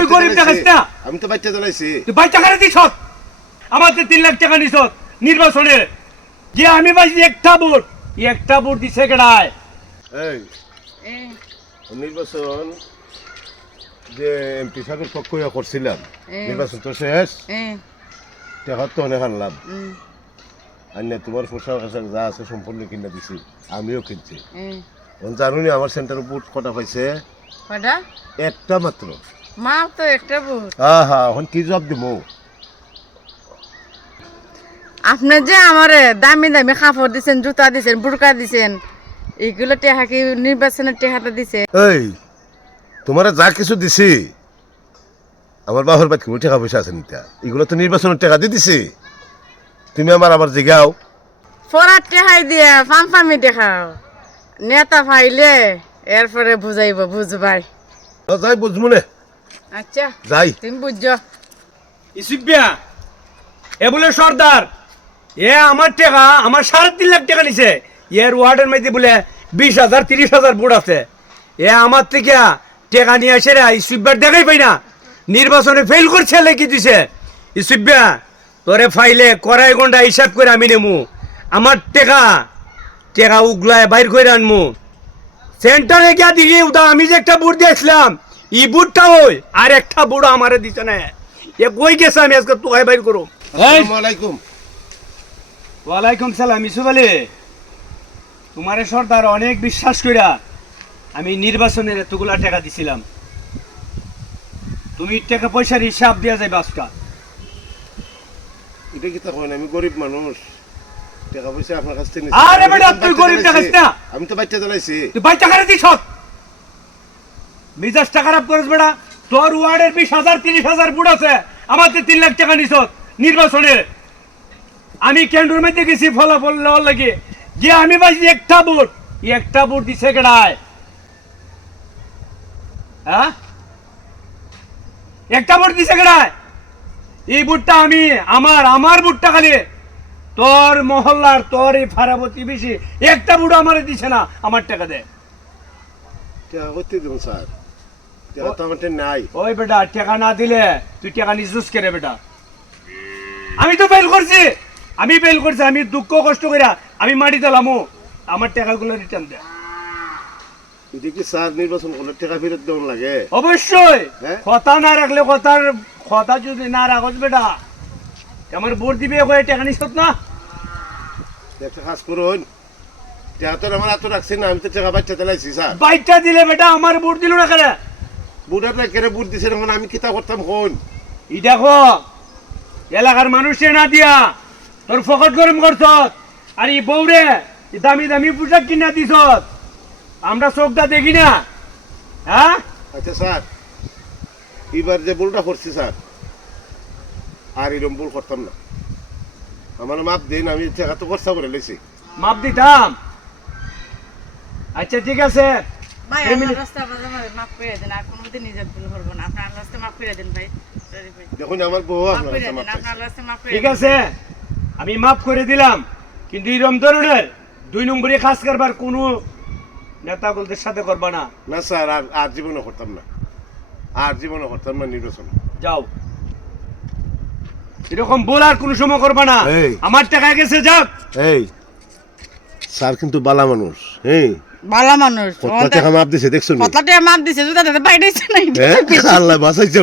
তুই গরিব দেখাস। না। আমি তো বাচ্চা চালাইছি তুই বাচ্চা কারে দিছ আমাদের তিন লাখ টাকা নিছ নির্বাচনে। যে আমি পাইছি একটা ভোট। একটা ভোট দিছে কেডায় এই নির্বাচন যে এমপি সাহেবের পক্ষ হইয়া করছিলাম নির্বাচন তো শেষ। টাকা তো অনেক আনলাম। না তোমার পোশাক আশাক যা আছে সম্পূর্ণ কিনে দিছি আমিও কিনছি। জানুনি আমার সেন্টারে বুট কটা পাইছে? কটা? একটা মাত্র। মা তো একটা বহুত। হ্যাঁ হ্যাঁ এখন কি জবাব দিব আপনি যে আমার দামি দামি কাপড় দিছেন জুতা দিছেন বুরকা দিছেন এইগুলো টেহা কি নির্বাচনের টেহাটা দিছে? এই তোমার যা কিছু দিছি আমার বাবার বাড়ি কোনো টাকা পয়সা আছে নিতা এগুলো তো নির্বাচনের টাকা দিয়ে দিছি। তুমি আমার আবার জিগাও। পরার টেহাই দিয়ে ফামফামি দেখাও। নেতা ফাইলে এরপরে বুঝাইব বুঝবাই। যাই বুঝব নে। আচ্ছা যাই। তুমি বুঝছ। ইসুবিয়া এ বলে সর্দার এ আমার টাকা আমার সাড়ে তিন লাখ টাকা নিছে। এর ওয়ার্ডের মধ্যে বলে বিশ হাজার তিরিশ হাজার ভোট আছে। এ আমার থেকে টাকা নিয়ে আসে রে ইসুবিয়ার দেখাই পাই না। নির্বাচনে ফেল করছে লেখি দিছে। ইসুবিয়া তোরে ফাইলে কড়াই গন্ডা হিসাব করে আমি নেমু। আমার টেকা টেকা উগলায় বাইর করে আনমু। সেন্টারে গিয়া দিকে উদা আমি যে একটা বুট দিয়েছিলাম ই বুটটা ওই আর একটা বুড়ো আমারে দিছে না। এ কই গেছে আমি আজকে তোকাই বাইর আসসালামু ওয়ালাইকুম সালাম ইসুফ আলী। তোমারে সর্দার অনেক বিশ্বাস কইরা আমি নির্বাচনের এতগুলা টাকা দিছিলাম। তুমি টাকা পয়সার হিসাব দিয়া যাই বাসটা এটা কি তা কয় না, আমি গরিব মানুষ। টাকা পয়সা আপনার কাছ থেকে নিছি। আরে বেটা, তো তুই বাচ্চা গরিব চালাইছি। দেখাস না। আমি তো বাচ্চা চালাইছি তুই বাইর টাকা দিছ? মিজাজটা খারাপ করিস বেটা। তোর ওয়ার্ডের বিশ হাজার, তিরিশ হাজার বুট আছে। আমাদের তিন লাখ টাকা নিছ, নির্বাচনে। আমি কেন্দ্রের মধ্যে গেছি, ফলাফল নেওয়ার লাগে। যে আমি পাইছি একটা বুট। একটা বুট দিছে কেডায়? হ্যাঁ? একটা বুট দিছে কেডায়? এই বুটটা আমি, আমার আমার বুটটা খালি। তোর মহল্লার, তোর এই ফারাবতী বেশি একটা বুট আমার দিছে না, আমার টাকা দে। টাকা করতে দেবো, স্যার। নাই। ওই বেটা টাকা না দিলে তুই টাকা নিচুস করে বেটা। আমি তো ফেল করছি। আমি ফেল করছি আমি দুঃখ কষ্ট করে আমি মাটি দিলামও আমার টাকাগুলো রিটার্ন দে। এটা কি স্যার নির্বাচন করলে টাকা ফেরত লাগে? অবশ্যই। হ্যাঁ? কথা না রাখলে কথার কথা যদি না বেটা আমার ভোট দিবে কয়ে টাকা নিস না। একটা কাজ করুন। টাকা তো আমার হাতে রাখছি না আমি তো টাকা বাচ্চা চালাইছি স্যার। বাইকটা দিলে বেটা আমার ভোট দিল না কেন? আপনার কেড়ে বুট দিছে এখন আমি কিতা করতাম কোন? ই দেখো এলাকার মানুষে না দিয়া তোর ফকট গরম করছ আর এই বউরে ই দামি দামি পোশাক কিনা দিছ আমরা চোখটা দেখি না হ্যাঁ? আচ্ছা স্যার এবার যে ভুলটা করছি স্যার আর এরকম ভুল করতাম না। আমার মাপ দিন আমি টাকা তো খরচা করে লেছি। মাপ দিতাম। আচ্ছা ঠিক আছে। ভাই Family- আমার রাস্তা মাফ করে দেন আর কোনোদিন নিজের ভুল করব না। আপনার রাস্তা মাফ করে দেন ভাই দেখুন আমার বউ আপনার করে কাছে দেন মাপ আপনার চাইছে। রাস্তা মাফ করে ঠিক আছে আমি মাফ করে দিলাম কিন্তু এরম ধরনের দুই নম্বরে কাজ করবার কোনো নেতাগুলদের সাথে করবা না। না স্যার আর আর জীবনে করতাম না। আর জীবনে করতাম না নির্বাচন। যাও। এরকম বল আর কোনো সময় করবা না। আমার টাকা গেছে যাক। এই। স্যার কিন্তু বালা মানুষ হ্যাঁ বালা মানুষ কত টাকা মাপ দিছে দেখছ নি? কতটা মাপ দিছে জুতা বাইরে না হ্যাঁ? আল্লাহ বাঁচাইছে